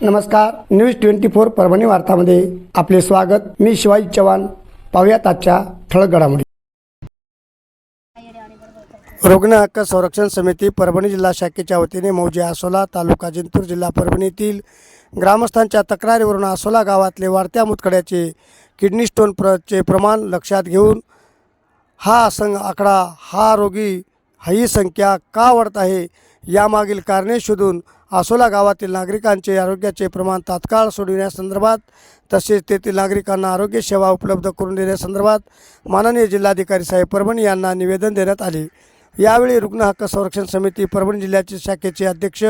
नमस्कार news twenty four Parbhani वार्तामध्ये आपले स्वागत. मी शिवाजी चव्हाण. पाहुयात आजच्या ठळक घडामोडी. रुग्ण हक्क संरक्षण समिती परभणी जिल्हा शाखेच्या वतीने मौजे आसोला तालुका जिंतूर जिल्हा परभणीतील ग्रामस्थांच्या तक्रारीवरून आसोला गावातले वाढत्या मुतखड्याचे किडनी स्टोन प्रचे प्रमाण लक्षात घेऊन हा संघ आकडा हा रोगी ही संख्या का वाढत आहे यामागील कारणे शोधून आसोला गावातील नागरिकांचे आरोग्याचे प्रमाण तात्काळ सोडविण्यासंदर्भात तसेच तेथील नागरिकांना आरोग्य सेवा उपलब्ध करून देण्यासंदर्भात माननीय जिल्हाधिकारी साहेब परभणी यांना निवेदन देण्यात आले. यावेळी रुग्ण हक्क संरक्षण समिती परभणी जिल्ह्याचे शाखेचे अध्यक्ष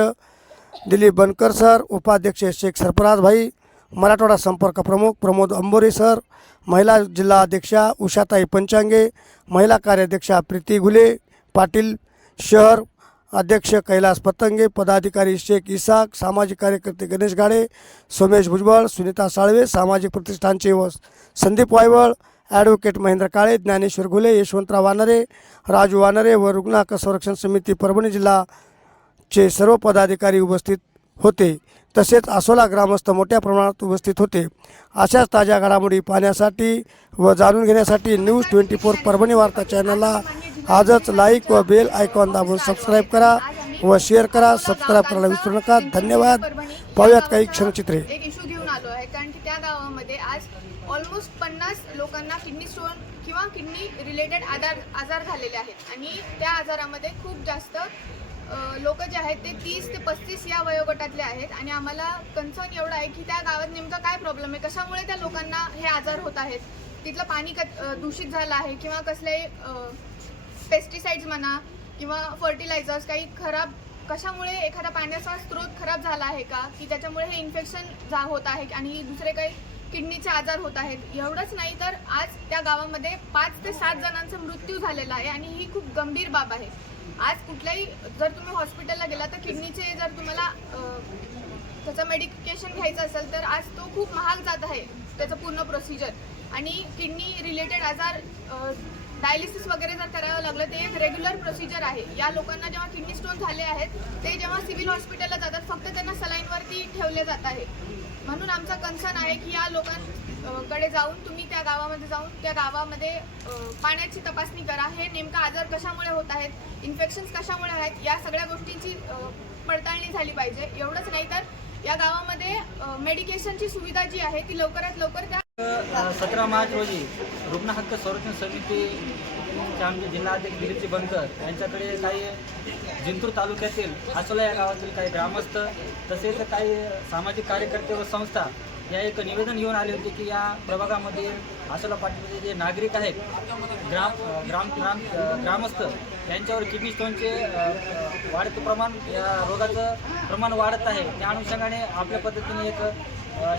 दिलीप बनकर सर उपाध्यक्ष शेख सरफराज भाई मराठवाडा संपर्क प्रमुख प्रमोद अंबोरे सर महिला जिल्हा अध्यक्षा उषाताई पंचांगे महिला कार्याध्यक्षा प्रीती घुले पाटील शहर अध्यक्ष कैलास पतंगे पदाधिकारी शेख इसाक सामाजिक कार्यकर्ते गणेश गाडे सोमेश भुजबळ सुनीता साळवे सामाजिक प्रतिष्ठानचे व संदीप वायवळ ॲडव्होकेट महेंद्र काळे ज्ञानेश्वर घुले यशवंतराव वानरे राजू वानरे व रुग्ण संरक्षण समिती परभणी जिल्हा चे सर्व पदाधिकारी उपस्थित होते. तसेच आसोला ग्रामस्थ मोठ्या प्रमाणात उपस्थित होते. अशाच ताज्या घडामोडी पाहण्यासाठी व जाणून घेण्यासाठी न्यूज ट्वेंटी फोर परभणी वार्ता चॅनलला आजच लाईक व बेल आयकॉन दाबून सबस्क्राईब करा व शेअर करा. सबस्क्राईब करायला विसरू नका. धन्यवाद. पाहूयात काही क्षणचित्रे. एक इश्यू घेऊन आलो आहे. कारण की त्या गावामध्ये आज ऑलमोस्ट पन्नास लोकांना किडनी स्टोन किंवा किडनी रिलेटेड आजार आजार झालेले आहेत. आणि त्या आजारामध्ये खूप जास्त लोक जे आहेत ते तीस ते पस्तीस या वयोगटातले आहेत आणि आम्हाला कन्सर्न एवढा आहे की त्या गावात नेमका काय प्रॉब्लेम आहे? कशामुळे त्या लोकांना हे आजार होत आहेत? तिथलं पाणी क दूषित झालं आहे किंवा कसले पेस्टिसाइड्स म्हणा किंवा फर्टिलायझर्स काही खराब कशामुळे एखादा पाण्याचा स्रोत खराब झाला आहे का? की त्याच्यामुळे हे इन्फेक्शन जा होत आहे आणि दुसरे काही किडनीचे आजार होत आहेत. एवढंच नाही तर आज त्या गावामध्ये पाच ते सात जणांचा मृत्यू झालेला आहे आणि ही खूप गंभीर बाब आहे. आज कुठल्याही जर तुम्ही हॉस्पिटलला गेला तर किडनीचे जर तुम्हाला त्याचं मेडिकेशन घ्यायचं असेल तर आज तो खूप महाग जात आहे त्याचं पूर्ण प्रोसिजर आणि किडनी रिलेटेड आजार डायलिसिस वगैरे जर करावं लागलं ते एक रेग्युलर प्रोसिजर आहे. या लोकांना जेव्हा किडनी स्टोन झाले आहेत ते जेव्हा सिव्हिल हॉस्पिटलला जातात फक्त त्यांना सलाईनवरती ठेवले जात आहे. म्हणून आमचा कन्सर्न आहे की या लोकांकडे जाऊन तुम्ही त्या गावामध्ये जाऊन त्या गावामध्ये पाण्याची तपासणी करा. हे नेमका आजार कशामुळे होत आहेत इन्फेक्शन्स कशामुळे आहेत या सगळ्या गोष्टींची पडताळणी झाली पाहिजे. एवढंच नाही तर या गावामध्ये मेडिकेशनची सुविधा जी आहे ती लवकरात लवकर त्या सतरा मार्च रोजी रुग्ण हक्क संरक्षण समितीचे आमचे जिल्हाध्यक्ष दिलीपजी बनकर यांच्याकडे काही जिंतूर तालुक्यातील आसोला या गावातील काही ग्रामस्थ तसेच काही सामाजिक कार्यकर्ते व संस्था या एक निवेदन घेऊन आले होते की या प्रभागामध्ये आसोला पाटीलमध्ये जे नागरिक आहेत ग्राम ग्राम ग्राम ग्रामस्थ यांच्यावर किडनी स्टोनचे वाढतं प्रमाण या रोगाचं प्रमाण वाढत आहे. त्या अनुषंगाने आपल्या पद्धतीने एक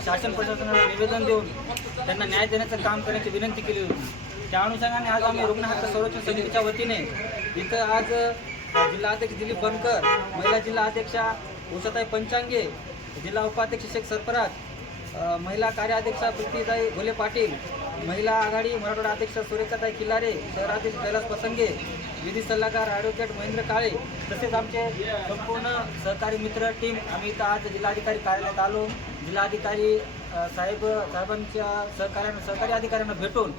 शासन प्रशासनाला निवेदन देऊन त्यांना न्याय देण्याचं काम करण्याची विनंती केली होती. त्या अनुषंगाने आज आम्ही रुग्ण हक्क संरक्षण समितीच्या वतीने इथं आज जिल्हा अध्यक्ष दिलीप बनकर महिला जिल्हा अध्यक्षा उषाताई पंचांगे जिल्हा उपाध्यक्ष शेख सरफराज महिला कार्याध्यक्षा प्रीतीताई भोले पाटील महिला आघाडी मराठवाडा अध्यक्ष सुरेखाताई किल्लारे शहरातील कैलास पसंगे विधी सल्लागार ॲडव्होकेट महेंद्र काळे तसेच आमचे संपूर्ण सहकारी मित्र टीम आम्ही इथं आज जिल्हाधिकारी कार्यालयात आलो. जिल्हाधिकारी साहेब साहेबांच्या सहकार्यानं सहकारी अधिकाऱ्यांना भेटून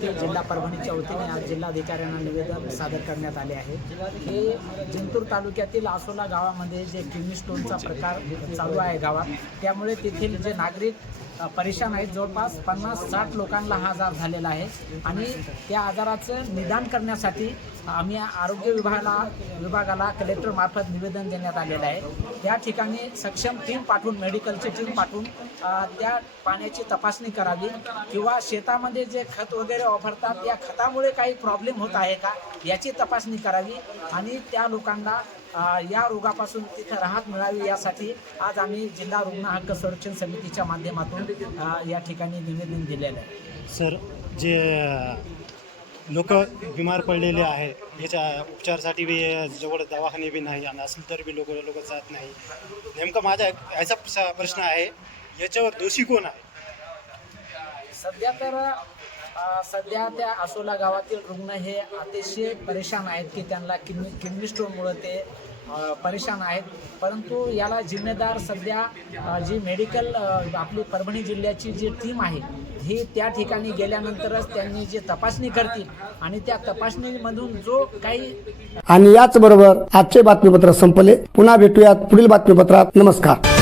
ते जिल्हा परभणीच्या वतीने आज जिल्हाधिकाऱ्यांना निवेदन सादर करण्यात आले आहे. हे जिंतूर तालुक्यातील आसोला गावामध्ये जे किडनी स्टोनचा प्रकार चालू आहे गावात त्यामुळे तेथील जे नागरिक परेशान आहेत. जवळपास पन्नास साठ लोकांना हा आजार झालेला आहे. आणि त्या आजाराचं निदान करण्यासाठी आम्ही आरोग्य विभागाला विभागाला कलेक्टरमार्फत निवेदन देण्यात आलेलं आहे. त्या ठिकाणी सक्षम टीम पाठवून मेडिकलची टीम पाठवून त्या पाण्याची तपासणी करावी किंवा शेतामध्ये जे खत वगैरे वापरतात त्या खतामुळे काही प्रॉब्लेम होत आहे का? याची तपासणी करावी आणि त्या लोकांना या रोगापासून तिथं राहत मिळावी यासाठी आज आम्ही जिल्हा रुग्ण हक्क संरक्षण समितीच्या माध्यमातून या ठिकाणी निवेदन दिलेलं आहे. सर जे लोक बिमार पडलेले आहेत याच्या उपचारासाठी बी जवळ दवाखाने बी नाही आणि असेल तर बी लोक लोक जात नाही. नेमकं माझा एक याचा स- प्रश्न आहे याच्यावर दोषी कोण आहे? सध्या तर अ, सध्या त्या आसोला गावातील रुग्ण हे अतिशय परेशान आहेत की त्यांना किडनी किडनी स्टोनमुळं ते अ, परेशान आहेत. परंतु याला जिम्मेदार सध्या अ, जी मेडिकल अ, आपली परभणी जिल्ह्याची जी टीम आहे ही त्या ठिकाणी गेल्यानंतरच त्यांनी जे तपासणी करतील आणि त्या तपासणीमधून जो काही आणि याचबरोबर आजचे बातमीपत्र संपले. पुन्हा भेटूयात पुढील बातमीपत्रात. नमस्कार.